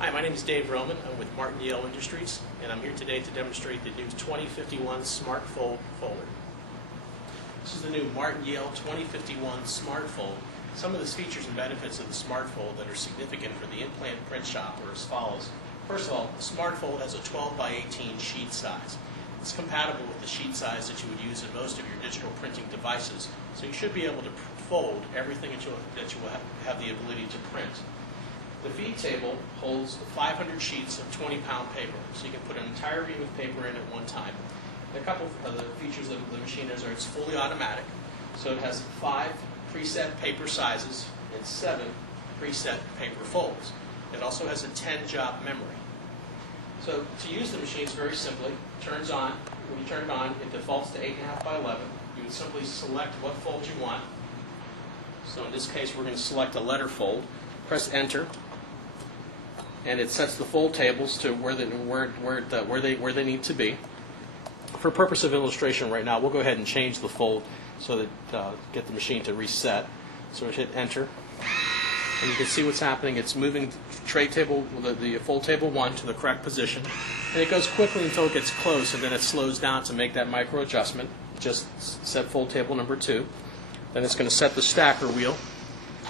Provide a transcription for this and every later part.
Hi, my name is Dave Roman. I'm with Yale Industries, and I'm here today to demonstrate the new 2051 Smart Fold folder. This is the new Yale 2051 Smart Fold. Some of the features and benefits of the Smart Fold that are significant for the implant print shop are as follows. First of all, the Smart Fold has a 12 by 18 sheet size. It's compatible with the sheet size that you would use in most of your digital printing devices, so you should be able to fold everything that you will have the ability to print. The feed table holds 500 sheets of 20-pound paper, so you can put an entire ream of paper in at one time. And a couple of the features of the machine is it's fully automatic, so it has 5 preset paper sizes and 7 preset paper folds. It also has a 10-job memory. So to use the machine is very simply, turns on. When you turn it on, it defaults to 8.5 by 11. You would simply select what fold you want. So in this case, we're going to select a letter fold. Press Enter, and it sets the fold tables to where they need to be. For purpose of illustration right now, we'll go ahead and change the fold so that get the machine to reset. So we hit Enter, and you can see what's happening. It's moving tray table, the fold table 1 to the correct position, and it goes quickly until it gets close, and then it slows down to make that micro adjustment. Just set fold table number 2. Then it's going to set the stacker wheel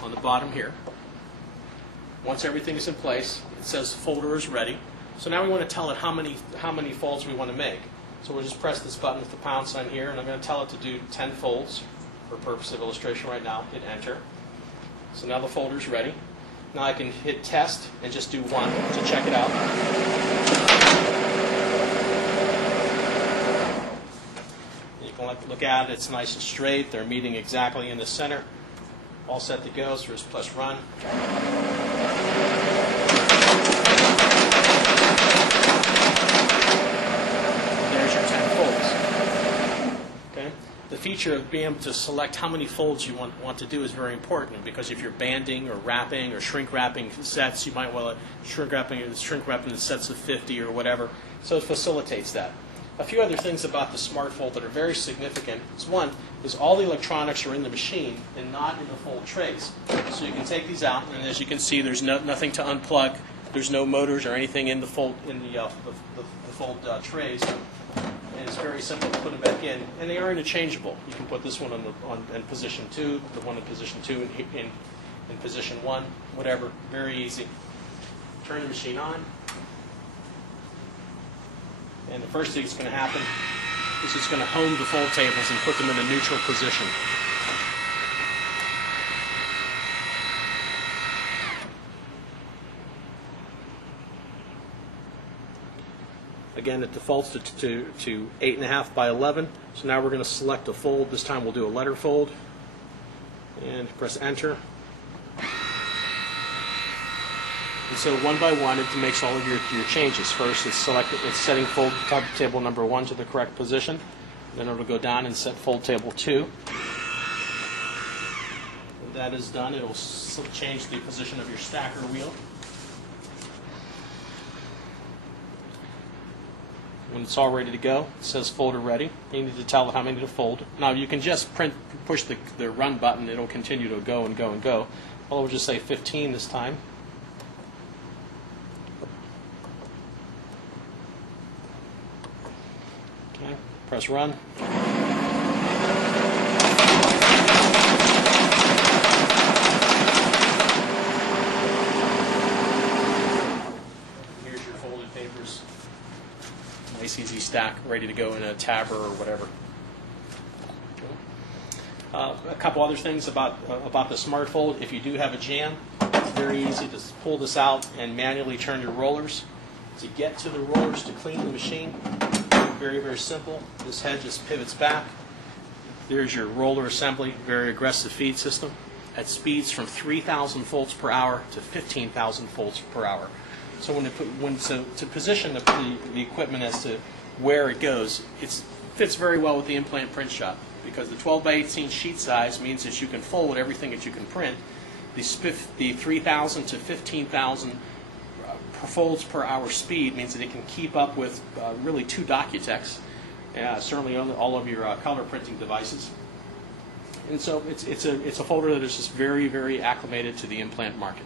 on the bottom here. Once everything is in place, it says folder is ready. So now we want to tell it how many folds we want to make. So we'll just press this button with the pound sign here, and I'm going to tell it to do 10 folds for purpose of illustration right now. Hit Enter. So now the folder is ready. Now I can hit Test and just do 1 to check it out. You can look at it. It's nice and straight. They're meeting exactly in the center. All set to go. So just press Run. There's your 10 folds. Okay? The feature of being able to select how many folds you want to do is very important, because if you're banding or wrapping or shrink wrapping sets, you might want to shrink wrapping the sets of 50 or whatever. So it facilitates that. A few other things about the Smart Fold that are very significant is, one, is all the electronics are in the machine and not in the fold trays. So you can take these out, and as you can see, there's nothing to unplug. There's no motors or anything in the fold fold trays. And it's very simple to put them back in, and they are interchangeable. You can put this one in position 2, the one in position 2 in position 1, whatever. Very easy. Turn the machine on. And the first thing that's going to happen is it's going to home the fold tables and put them in a neutral position. Again, it defaults to 8.5 by 11. So now we're going to select a fold. This time we'll do a letter fold. And press Enter. And so one by one, it makes all of your changes. First, it's setting fold table number 1 to the correct position. Then it'll go down and set fold table 2. When that is done, it'll change the position of your stacker wheel. When it's all ready to go, it says folder ready. You need to tell it how many to fold. Now you can just push the run button. It'll continue to go and go and go. Well, we'll just say 15 this time. Okay, press Run. Here's your folded papers. Nice easy stack, ready to go in a tabber or whatever. A couple other things about the Smart Fold. If you do have a jam, it's very easy to pull this out and manually turn your rollers. To get to the rollers to clean the machine, very, very simple. This head just pivots back. There's your roller assembly, very aggressive feed system at speeds from 3,000 folds per hour to 15,000 folds per hour. So to position the equipment as to where it goes, it fits very well with the implant print shop, because the 12 by 18 sheet size means that you can fold everything that you can print. The 3,000 to 15,000 folds per hour speed means that it can keep up with really 2 Docutechs, certainly all of your color printing devices. And so it's a folder that is just very, very acclimated to the implant market.